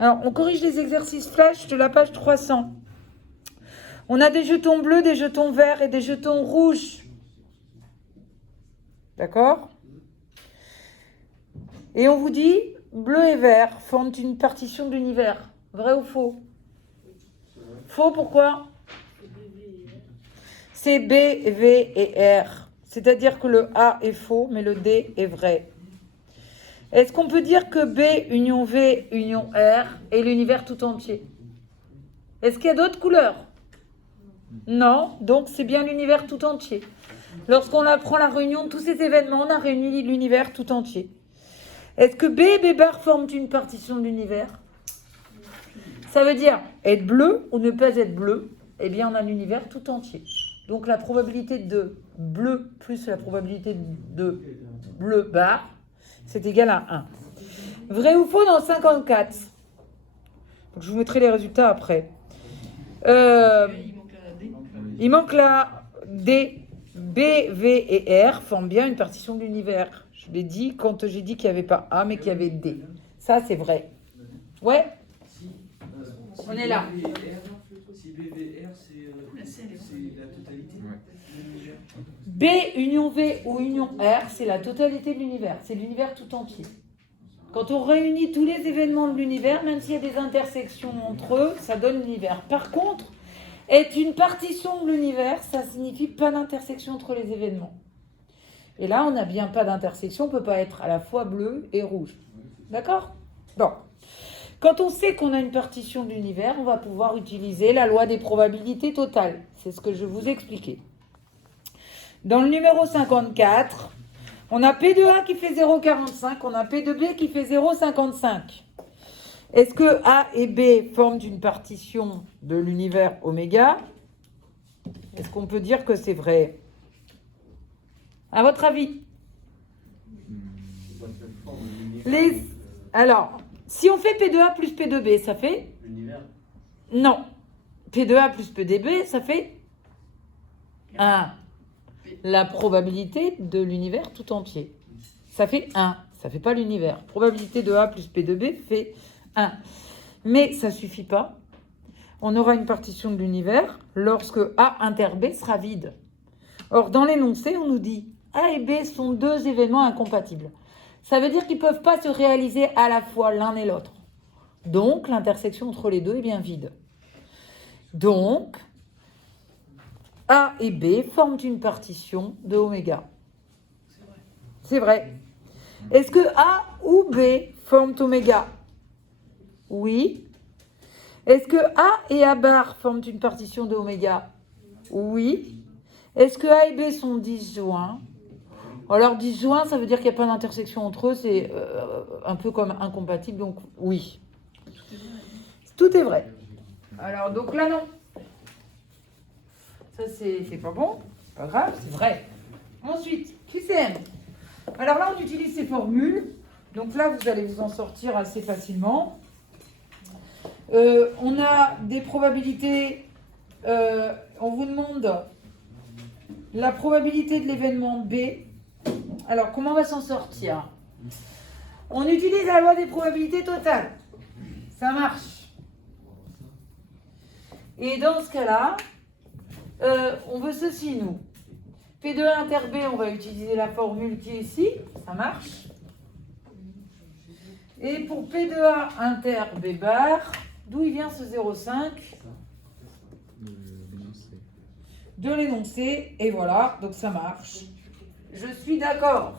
Alors, on corrige les exercices flash de la page 300. On a des jetons bleus, des jetons verts et des jetons rouges. D'accord? Et on vous dit, bleu et vert forment une partition de l'univers. Vrai ou faux? Faux, pourquoi? C'est B, V et R. C'est-à-dire que le A est faux, mais le D est vrai. Est-ce qu'on peut dire que B, union V, union R est l'univers tout entier? Est-ce qu'il y a d'autres couleurs? Non, donc c'est bien l'univers tout entier. Lorsqu'on apprend la réunion de tous ces événements, on a réuni l'univers tout entier. Est-ce que B et B bar forment une partition de l'univers? Ça veut dire être bleu ou ne pas être bleu. Eh bien, on a l'univers tout entier. Donc, la probabilité de bleu plus la probabilité de bleu bar, c'est égal à 1. Vrai ou faux dans 54? Donc, je vous mettrai les résultats après. Il manque la D. B, V et R forment bien une partition de l'univers. Je l'ai dit quand j'ai dit qu'il n'y avait pas A, mais qu'il y avait D. Ça, c'est vrai. Ouais? On est là. Si BVR, c'est la totalité de l'univers. B, union V ou union R, c'est la totalité de l'univers. C'est l'univers tout entier. Quand on réunit tous les événements de l'univers, même s'il y a des intersections entre eux, ça donne l'univers. Par contre, être une partition de l'univers, ça signifie pas d'intersection entre les événements. Et là, on n'a bien pas d'intersection, on ne peut pas être à la fois bleu et rouge. D'accord? Bon. Quand on sait qu'on a une partition de l'univers, on va pouvoir utiliser la loi des probabilités totales. C'est ce que je vais vous expliquer. Dans le numéro 54, on a P de A qui fait 0,45, on a P de B qui fait 0,55. Est-ce que A et B forment une partition de l'univers oméga? Est-ce qu'on peut dire que c'est vrai? À votre avis? Alors, si on fait P de A plus P de B, ça fait? L'univers. Non. P de A plus P de B, ça fait 1. La probabilité de l'univers tout entier. Ça fait 1. Ça ne fait pas l'univers. Probabilité de A plus P de B fait 1. Mais ça ne suffit pas. On aura une partition de l'univers lorsque A inter B sera vide. Or, dans l'énoncé, on nous dit A et B sont deux événements incompatibles. Ça veut dire qu'ils ne peuvent pas se réaliser à la fois l'un et l'autre. Donc, l'intersection entre les deux est bien vide. Donc, A et B forment une partition de oméga. C'est vrai. Est-ce que A ou B forment oméga? Oui. Est-ce que A et A bar forment une partition de oméga? Oui. Est-ce que A et B sont disjoints? Alors, disjoints, ça veut dire qu'il n'y a pas d'intersection entre eux, c'est un peu comme incompatible, donc oui. Tout est vrai. Alors, donc là, non. Ça, c'est pas bon, pas grave, c'est vrai. Ensuite, QCM. Alors là, on utilise ces formules. Donc là, vous allez vous en sortir assez facilement. On a des probabilités. On vous demande la probabilité de l'événement B. Alors, comment on va s'en sortir? On utilise la loi des probabilités totales. Ça marche. Et dans ce cas-là, on veut ceci, nous. P de A inter B, on va utiliser la formule qui est ici. Ça marche. Et pour P de A inter B bar, d'où il vient ce 0,5? De l'énoncé. Et voilà, donc ça marche. Je suis d'accord.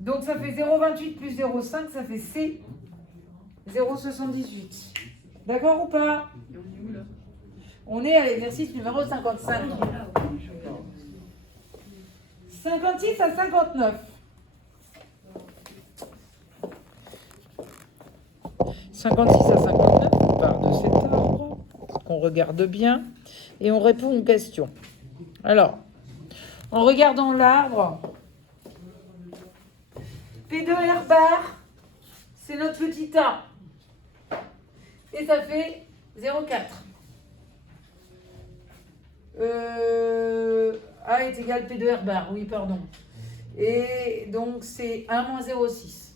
Donc ça fait 0,28 plus 0,5, ça fait C. 0,78. D'accord ou pas? On est à l'exercice numéro 55. 56 à 59. 56 à 59, on part de cet ordre, qu'on regarde bien, et on répond aux questions. Alors, en regardant l'arbre, P de R bar, c'est notre petit A. Et ça fait 0,4. A est égal P de R bar, oui, pardon. Et donc, c'est 1 moins 0,6.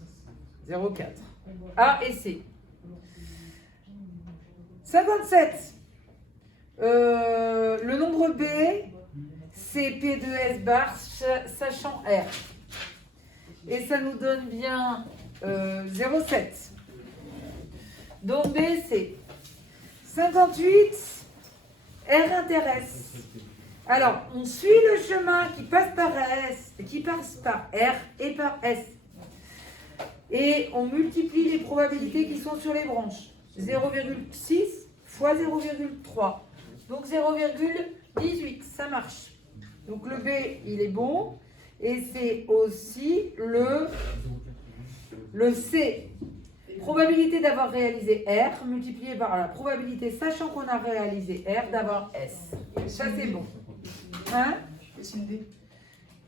0,4. A et C. 57. Le nombre B, c'est P de S bar, sachant R. Et ça nous donne bien 0,7. Donc B, c'est 58. R intéresse. Alors, on suit le chemin qui passe par S, qui passe par R et par S. Et on multiplie les probabilités qui sont sur les branches. 0,6 fois 0,3. Donc 0,18, ça marche. Donc le B, il est bon. Et c'est aussi le C. Probabilité d'avoir réalisé R multipliée par la probabilité, sachant qu'on a réalisé R, d'avoir S. Ça, c'est bon. Hein?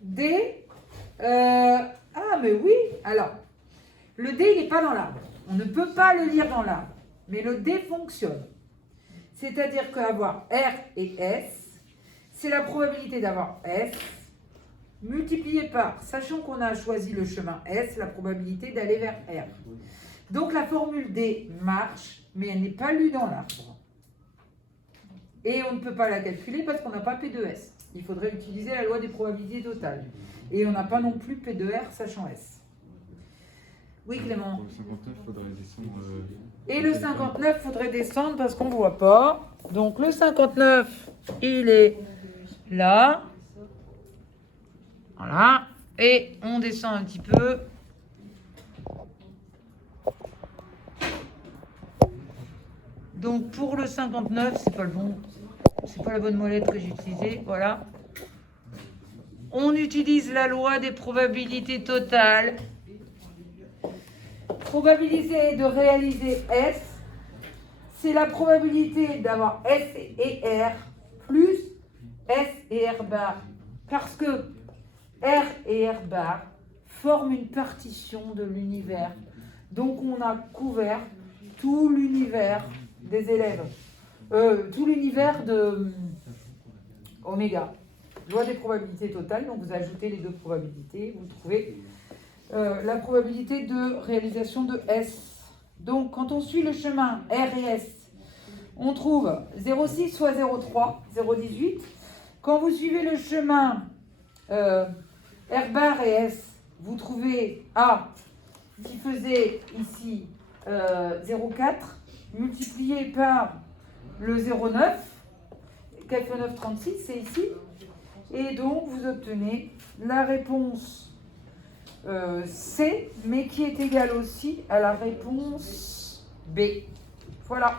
D. Ah, mais oui. Alors, le D, il n'est pas dans l'arbre. On ne peut pas le lire dans l'arbre. Mais le D fonctionne. C'est-à-dire qu'avoir R et S, c'est la probabilité d'avoir S multipliée par, sachant qu'on a choisi le chemin S, la probabilité d'aller vers R. Donc la formule D marche, mais elle n'est pas lue dans l'arbre. Et on ne peut pas la calculer parce qu'on n'a pas P de S. Il faudrait utiliser la loi des probabilités totales. Et on n'a pas non plus P de R sachant S. Oui, Clément. Pour le 59, il faudrait descendre. Et le 59, il faudrait descendre parce qu'on ne voit pas. Donc le 59, il est là. Voilà. Et on descend un petit peu. Donc pour le 59, c'est pas le bon. C'est pas la bonne molette que j'ai utilisée. Voilà. On utilise la loi des probabilités totales. Probabilité de réaliser S, c'est la probabilité d'avoir S et R plus S et R bar. Parce que R et R bar forment une partition de l'univers. Donc on a couvert tout l'univers des élèves. Tout l'univers de oméga. Loi des probabilités totales, donc vous ajoutez les deux probabilités, vous trouvez la probabilité de réalisation de S. Donc, quand on suit le chemin R et S, on trouve 0,6 fois 0,3, 0,18. Quand vous suivez le chemin R bar et S, vous trouvez A qui faisait ici 0,4 multiplié par le 0,9, qu'elle fait 9,36, c'est ici. Et donc, vous obtenez la réponse C, mais qui est égale aussi à la réponse B. Voilà.